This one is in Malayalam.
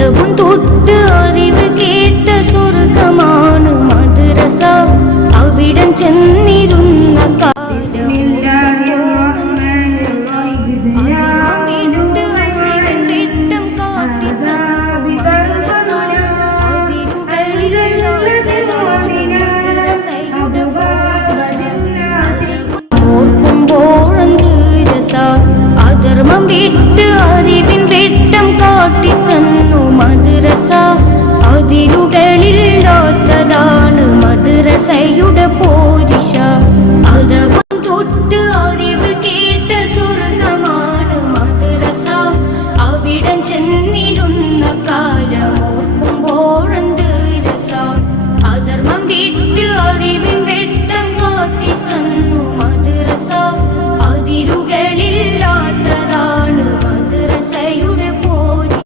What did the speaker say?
അതവും തൊട്ട് അറിവ് കേട്ട സ്വർഗമാണ് മദ്രസ. അവിടം ചെന്നിരുന്ന അധർമ്മം വിട്ട് അറിവിൻ വെട്ടം കാട്ടിത്തന്നു മദ്രസ. അതിരുകളില്ലാത്തതാണ് മദ്രസയുടെ പോരിശ. അതവും തൊട്ട് അറിവ് കേട്ട സ്വർഗമാണ് മദ്രസ. അവിടം ചെന്നിരുന്ന കാലമോർക്കും